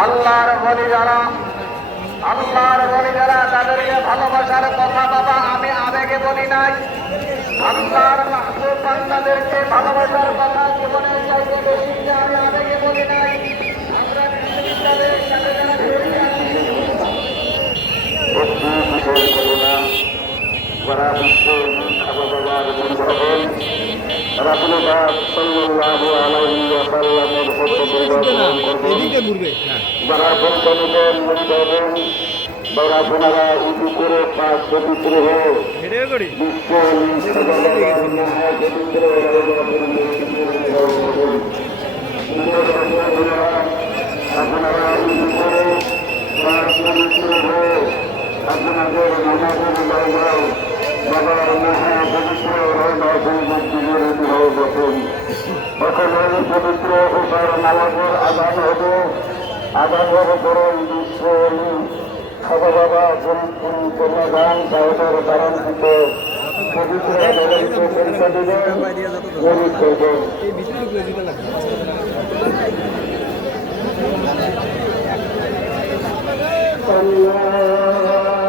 আল্লাহর বলি যারা তাদেরকে ভালোবাসার কথা বাবা আমি আবেগে বলি নাই। আল্লাহর মাহবুব বান্দাদেরকে ভালোবাসার কথা জীবনের চাইতে বেশি আমি আবেগে বলি নাই। আমরা বিশ্ববিদ্যালয়ের সাথে যারা যারা বিশ্ব বাবার বন্ধুগণ রাসূলুল্লাহ সাল্লাল্লাহু আলাইহি ওয়াসাল্লামের যারা বন্ধুগণ মুক্তগণ যারা আপনারা উঁচু করে পাঁচ পবিত্র হয়ে বিশ্ব আপনারা উঁচু করে পাঁচ পবিত্র হয়ে আপনাদের নামাজের জায়গায় বাবার মহা পবিত্র বসুন। তখন ওই পবিত্র ওষার নামাজের আদান হবে। আদানের পরে বিশ্ব খাবা বাবা কন্যাদান সাহেবের কারণ থেকে পবিত্র পরীক্ষা দেবেন গরিব করবেন। Allah